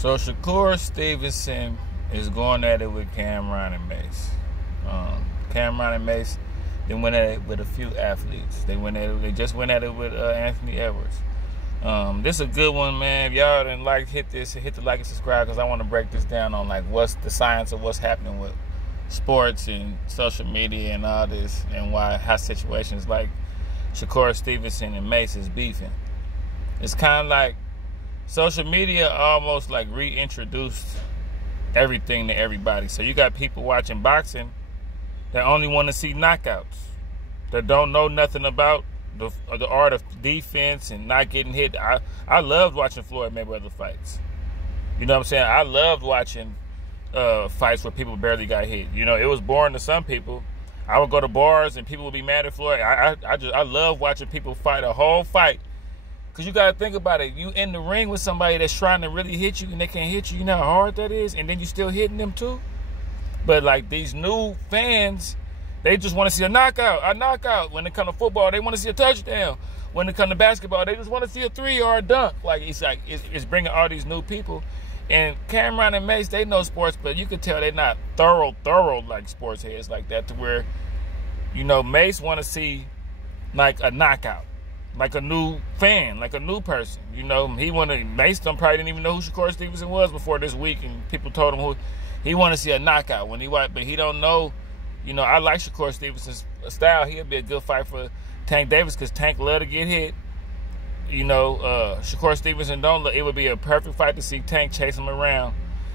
So Shakur Stevenson is going at it with Cameron and Mase. Cameron and Mase, they went at it with a few athletes. They just went at it with Anthony Edwards. This is a good one, man. If y'all didn't hit the like and subscribe, because I want to break this down on what's the science of what's happening with sports and social media and all this, and how situations like Shakur Stevenson and Mase is beefing. It's kind of like social media almost reintroduced everything to everybody. So you got people watching boxing that only want to see knockouts, that don't know nothing about the art of defense and not getting hit. I loved watching Floyd Mayweather fights. You know what I'm saying? I loved watching fights where people barely got hit. You know, it was boring to some people. I would go to bars and people would be mad at Floyd. I love watching people fight a whole fight. Because you got to think about it. You in the ring with somebody that's trying to really hit you and they can't hit you. You know how hard that is? And then you still hitting them too? But these new fans, they just want to see a knockout. When it comes to football, they want to see a touchdown. When it comes to basketball, they just want to see a 3 or a dunk. It's bringing all these new people. And Cameron and Mase, they know sports, but you can tell they're not thorough sports heads like that, to where, Mase want to see a knockout, a new fan, a new person. Mase probably didn't even know who Shakur Stevenson was before this week, and people told him who. He want to see a knockout but he don't know. I like Shakur Stevenson's style. He'll be a good fight for Tank Davis, because Tank love to get hit. Shakur Stevenson don't. It would be a perfect fight to see Tank chase him around,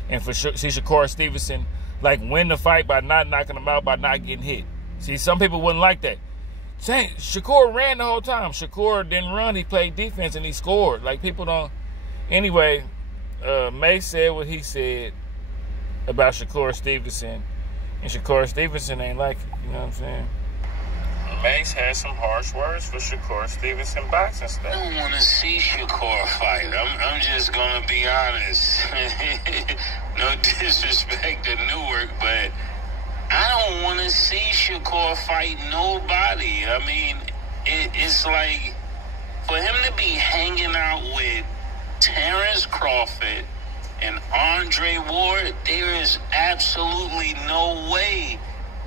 and see Shakur Stevenson win the fight by not knocking him out, by not getting hit. See, some people wouldn't like that. Shakur ran the whole time. Shakur didn't run. He played defense and he scored. People don't. Anyway, Mase said what he said about Shakur Stevenson, and Shakur Stevenson ain't like it. You know what I'm saying? Mase had some harsh words for Shakur Stevenson boxing style. I don't want to see Shakur fight. I'm just going to be honest. No disrespect to Newark, but I don't want to see Shakur fight nobody. I mean, it's like, for him to be hanging out with Terrence Crawford and Andre Ward, there is absolutely no way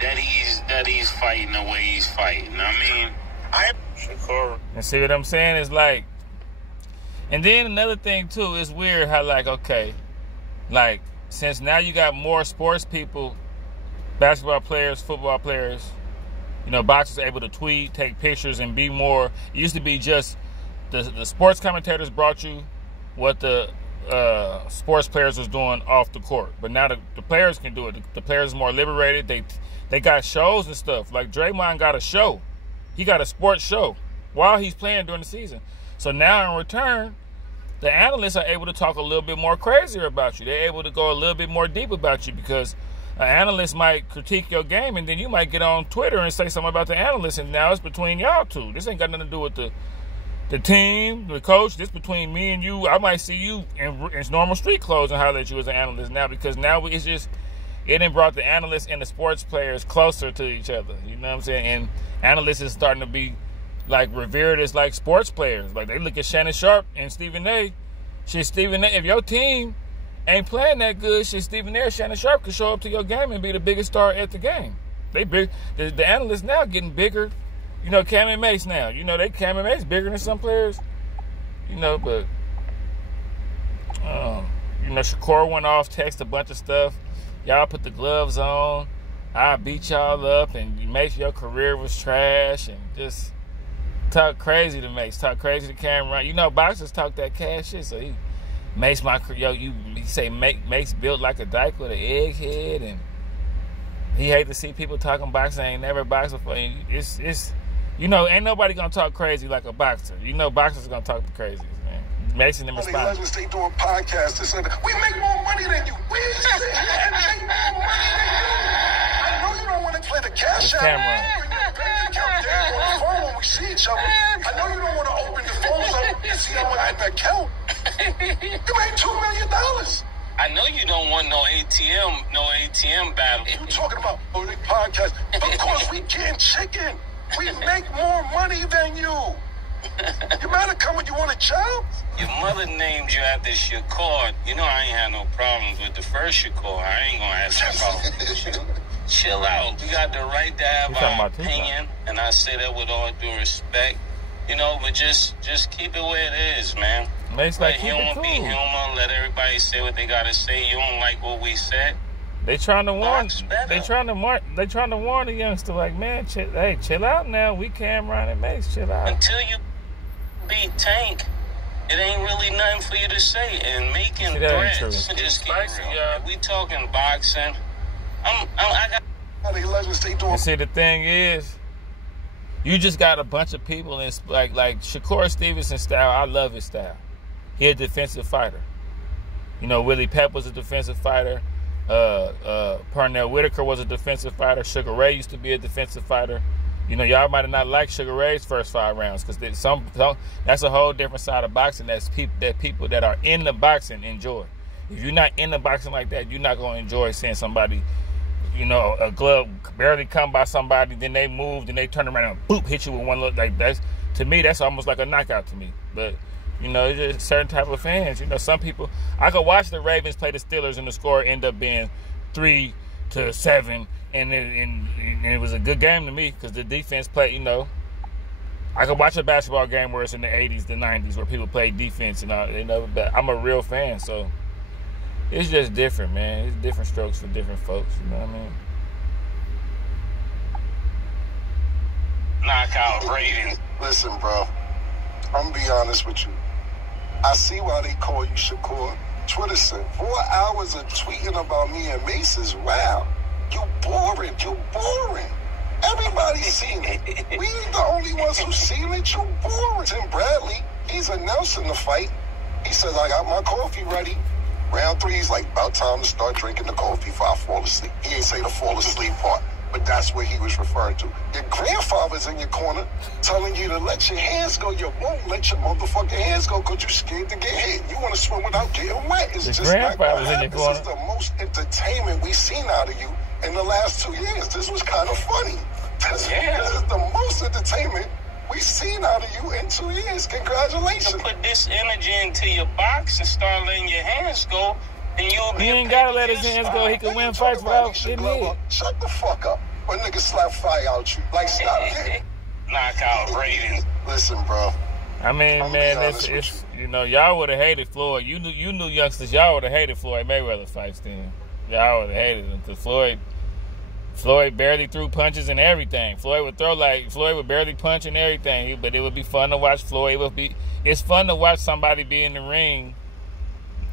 that he's fighting the way he's fighting. I mean, Shakur. And see what I'm saying is and then another thing too, it's weird how since now you got more sports people, basketball players, football players, boxers are able to tweet, take pictures, and be more. It used to be just the sports commentators brought you what the sports players was doing off the court, but now the players can do it. The players are more liberated. They got shows and stuff. Draymond got a show. He got a sports show while he's playing during the season. So now in return, the analysts are able to talk a little bit more crazier about you. They're able to go a little bit more deep about you, because an analyst might critique your game, and then you might get on Twitter and say something about the analyst, and now it's between y'all two. This ain't got nothing to do with the team, the coach. This between me and you. I might see you in normal street clothes and holler at you as an analyst now, because now it done brought the analysts and the sports players closer to each other. You know what I'm saying? And analysts is starting to be revered as sports players. They look at Shannon Sharp and Stephen A. Stephen A. If your team ain't playing that good, Stephen A. or Shannon Sharp could show up to your game and be the biggest star at the game. They big. The analysts now getting bigger. Cam and Mase now. Cam and Mase bigger than some players. But Shakur went off, text a bunch of stuff. Y'all put the gloves on. I beat y'all up, and Mase, your career was trash, and just talk crazy to Mase, talk crazy to Cameron. Boxers talk that cash shit. So Mase, he say Mase built like a dyke with an egg head, and he hate to see people talking boxing. Ain't never boxed before. It's ain't nobody gonna talk crazy like a boxer. Boxers gonna talk the craziest, man. Mason them respond. They doing podcasts. We make more money than you. We sit here and make more money than you. I know you don't want to play the cash out. On the phone when we see each other. I know you don't want to open the phones up and see how much I count. You made $2 million. I know you don't want no ATM battle. You talking about the podcast? Of course we getting chicken. We make more money than you. You mad at come when you want a child? Your mother named you after Shakur. You know I ain't had no problems with the first Shakur. I ain't gonna have no problems with you. Chill out. We got the right to have our opinion, and I say that with all due respect. You know, but just keep it where it is, man. Let humor be humor. Let everybody say what they gotta say. You don't like what we said. They trying to warn. They trying to warn the youngster, like, man, chill out now. We Cameron and Mase, chill out. Until you beat Tank, it ain't really nothing for you to say. And making threats, just keep it real. If we talking boxing, I got. And see, the thing is, you just got a bunch of people in like Shakur Stevenson style. I love his style. He a defensive fighter. You know, Willie Pep was a defensive fighter. Pernell Whitaker was a defensive fighter. Sugar Ray used to be a defensive fighter. You know, y'all might have not liked Sugar Ray's first 5 rounds because that's a whole different side of boxing that people that are in the boxing enjoy. If you're not in the boxing like that, you're not gonna enjoy seeing somebody, you know, a glove barely come by somebody, then they move, then they turn around and boop, hit you with one look. Like, that's, to me, that's almost like a knockout to me. But you know, it's just certain type of fans. You know, some people, I could watch the Ravens play the Steelers and the score end up being 3-7, and it was a good game to me because the defense played. You know, I could watch a basketball game where it's in the 80s, the 90s, where people played defense and all. You know, but I'm a real fan, so it's just different, man. It's different strokes for different folks. You know what I mean? Knockout rating. Listen, bro, I'm gonna be honest with you. I see why they call you Shakur. Twitter said 4 hours of tweeting about me and Mase is wow. You boring. Everybody's seen it. We ain't the only ones who seen it. You boring. Tim Bradley, he's announcing the fight. He says, I got my coffee ready. Round 3, he's like, about time to start drinking the coffee before I fall asleep. He ain't say the fall asleep part, but that's what he was referring to. Your grandfather's in your corner telling you to let your hands go. You won't let your motherfucking hands go because you're scared to get hit. You want to swim without getting wet. It's just not going to happen. This is the most entertainment we've seen out of you in the last 2 years. This was kind of funny. This is the most entertainment we've seen out of you in 2 years. Congratulations. You put this energy into your box and start letting your hands go, and you'll be. He ain't gotta let his hands go. He can win fights without getting hit. Shut the fuck up. When niggas slap fire out you. Like, stop it. Knockout rating. Listen, bro. I mean, man, it's you know, y'all would have hated Floyd. You knew youngsters, y'all would have hated Floyd Mayweather fights then. Y'all would have hated him because Floyd barely threw punches and everything. Floyd would barely punch and everything, but it would be fun to watch Floyd. It's fun to watch somebody be in the ring,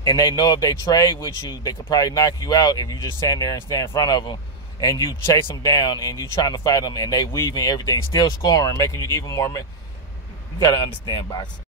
and they know if they trade with you, they could probably knock you out if you just stand there and stand in front of them, and you chase them down, and you trying to fight them, and they weaving everything, still scoring, making you even more. You got to understand boxing.